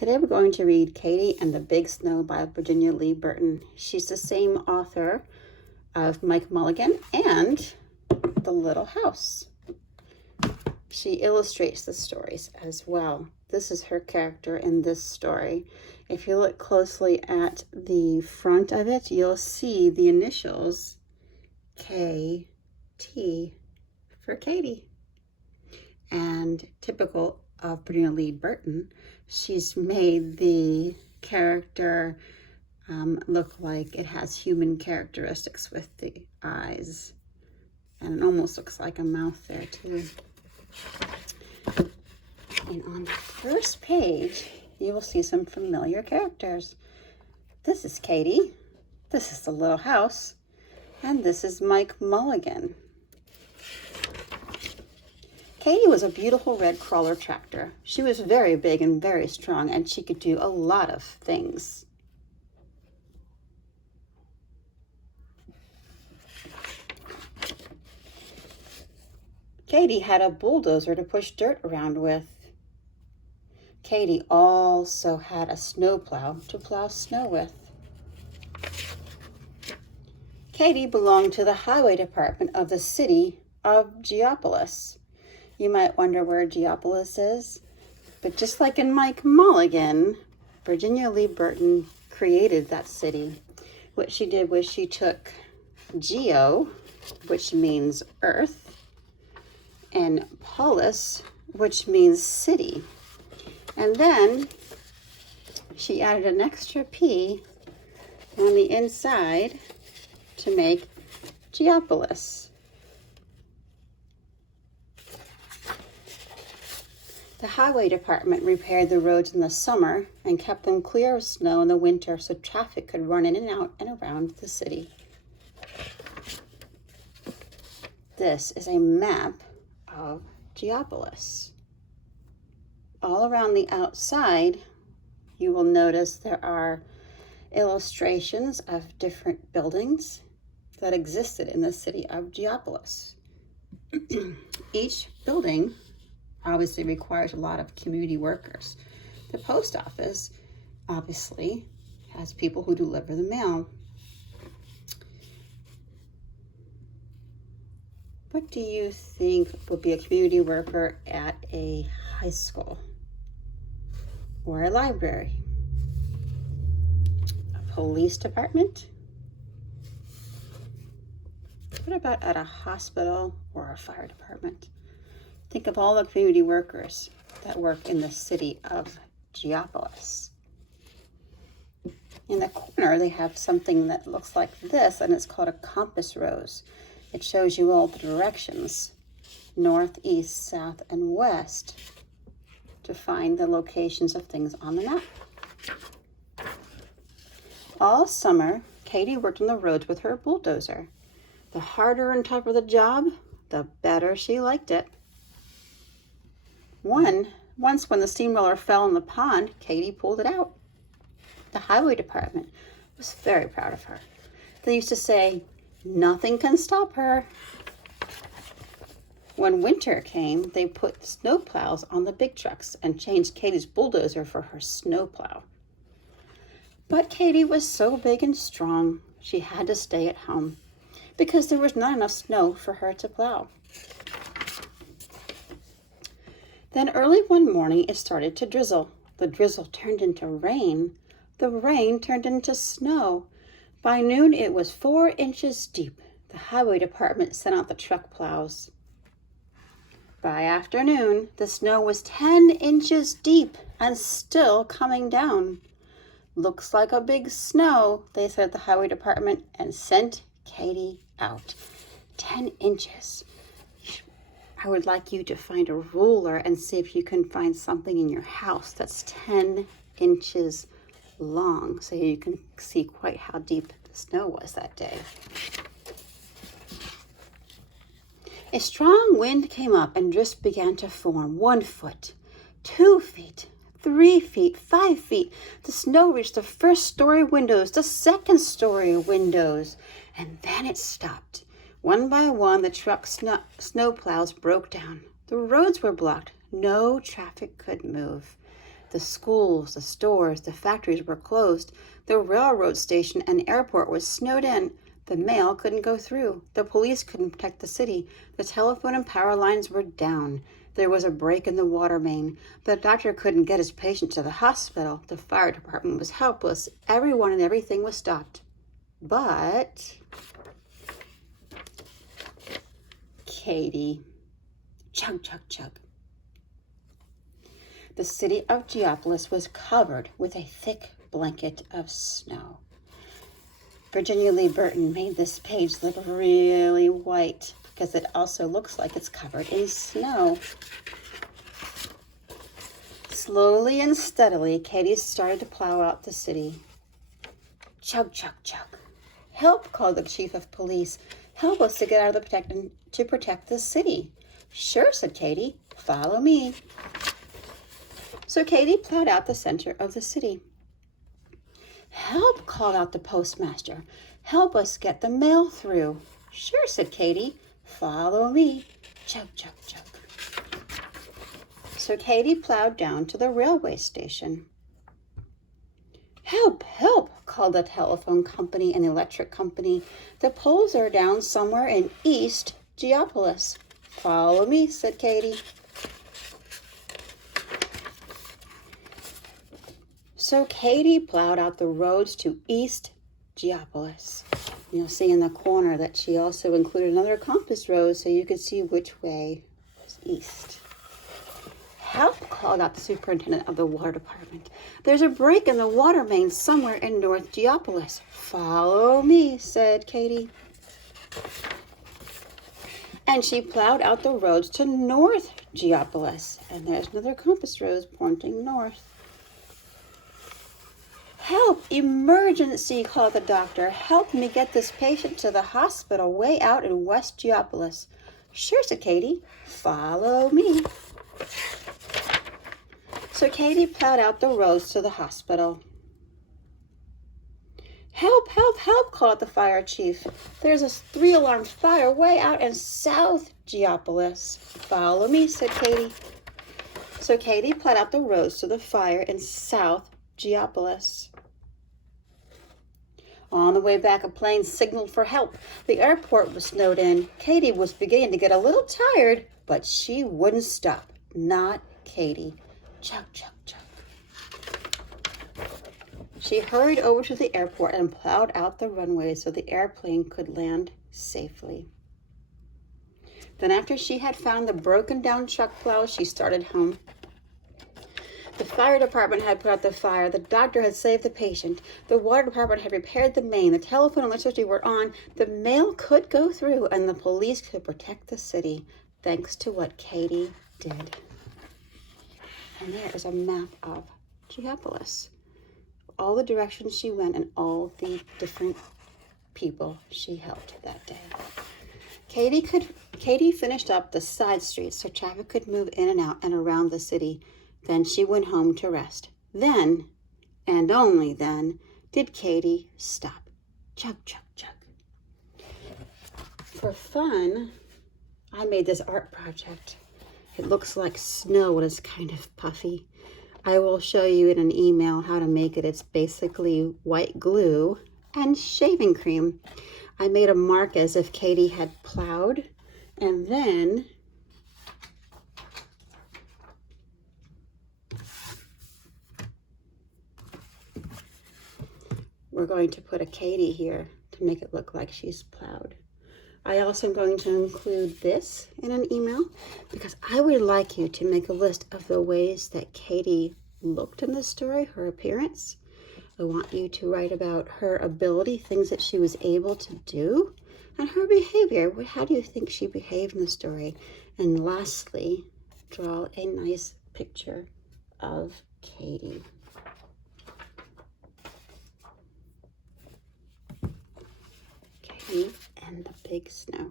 Today we're going to read Katy and the Big Snow by Virginia Lee Burton. She's the same author of Mike Mulligan and The Little House. She illustrates the stories as well. This is her character in this story. If you look closely at the front of it, you'll see the initials K-T for Katy. And typical of Virginia Lee Burton, she's made the character look like it has human characteristics with the eyes. And it almost looks like a mouth there too. And on the first page, you will see some familiar characters. This is Katy, this is the little house, and this is Mike Mulligan. Katy was a beautiful red crawler tractor. She was very big and very strong, and she could do a lot of things. Katy had a bulldozer to push dirt around with. Katy also had a snowplow to plow snow with. Katy belonged to the highway department of the city of Geopolis. You might wonder where Geopolis is, but just like in Mike Mulligan, Virginia Lee Burton created that city. What she did was she took geo, which means earth, and polis, which means city. And then she added an extra P on the inside to make Geopolis. The highway department repaired the roads in the summer and kept them clear of snow in the winter so traffic could run in and out and around the city. This is a map of Geopolis. All around the outside, you will notice there are illustrations of different buildings that existed in the city of Geopolis. Each building obviously requires a lot of community workers. The post office obviously has people who deliver the mail. What do you think would be a community worker at a high school or a library? A police department? What about at a hospital or a fire department? Think of all the community workers that work in the city of Geopolis. In the corner, they have something that looks like this, and it's called a compass rose. It shows you all the directions, north, east, south, and west, to find the locations of things on the map. All summer, Katy worked on the roads with her bulldozer. The harder and tougher the job, the better she liked it. Once when the steamroller fell in the pond, Katy pulled it out. The highway department was very proud of her. They used to say, "Nothing can stop her." When winter came, they put snowplows on the big trucks and changed Katy's bulldozer for her snowplow. But Katy was so big and strong, she had to stay at home because there was not enough snow for her to plow. Then early one morning, it started to drizzle. The drizzle turned into rain. The rain turned into snow. By noon, it was 4 inches deep. The highway department sent out the truck plows. By afternoon, the snow was 10 inches deep and still coming down. "Looks like a big snow," they said at the highway department, and sent Katy out. 10 inches. I would like you to find a ruler and see if you can find something in your house that's 10 inches long so you can see quite how deep the snow was that day. A strong wind came up and drifts began to form. 1 foot, 2 feet, 3 feet, 5 feet. The snow reached the first-story windows, the second-story windows, and then it stopped. One by one, the truck's snowplows broke down. The roads were blocked. No traffic could move. The schools, the stores, the factories were closed. The railroad station and airport was snowed in. The mail couldn't go through. The police couldn't protect the city. The telephone and power lines were down. There was a break in the water main. The doctor couldn't get his patient to the hospital. The fire department was helpless. Everyone and everything was stopped. But Katy, chug, chug, chug. The city of Geopolis was covered with a thick blanket of snow. Virginia Lee Burton made this page look really white because it also looks like it's covered in snow. Slowly and steadily, Katy started to plow out the city. Chug, chug, chug. Help, called the chief of police. Help us to get out of to protect the city. Sure, said Katy. Follow me. So Katy plowed out the center of the city. Help, called out the postmaster. Help us get the mail through. Sure, said Katy. Follow me. Chug, chug, chug. So Katy plowed down to the railway station. Help, help, called the telephone company and the electric company. The poles are down somewhere in East Geopolis. Follow me, said Katy. So Katy plowed out the roads to East Geopolis. You'll see in the corner that she also included another compass rose so you could see which way was east. Help, called out the superintendent of the water department. There's a break in the water main somewhere in North Geopolis. Follow me, said Katy. And she plowed out the roads to North Geopolis. And there's another compass rose pointing north. Help, emergency, called the doctor. Help me get this patient to the hospital way out in West Geopolis. Sure, said Katy. Follow me. So Katy plowed out the roads to the hospital. Help, help, help, called the fire chief. There's a 3-alarm fire way out in South Geopolis. Follow me, said Katy. So Katy plowed out the roads to the fire in South Geopolis. On the way back, a plane signaled for help. The airport was snowed in. Katy was beginning to get a little tired, but she wouldn't stop. Not Katy. Chug, chug, chug. She hurried over to the airport and plowed out the runway so the airplane could land safely. Then after she had found the broken down chuck plow, she started home. The fire department had put out the fire. The doctor had saved the patient. The water department had repaired the main. The telephone and electricity were on. The mail could go through, and the police could protect the city, thanks to what Katy did. And there is a map of Geopolis. All the directions she went and all the different people she helped that day. Katy finished up the side streets so traffic could move in and out and around the city. Then she went home to rest. Then, and only then, did Katy stop. Chug, chug, chug. For fun, I made this art project. It looks like snow and it's kind of puffy. I will show you in an email how to make it. It's basically white glue and shaving cream. I made a mark as if Katy had plowed, and then we're going to put a Katy here to make it look like she's plowed. I also am going to include this in an email because I would like you to make a list of the ways that Katy looked in the story, her appearance. I want you to write about her ability, things that she was able to do, and her behavior. How do you think she behaved in the story? And lastly, draw a nice picture of Katy. Katy and the big snow.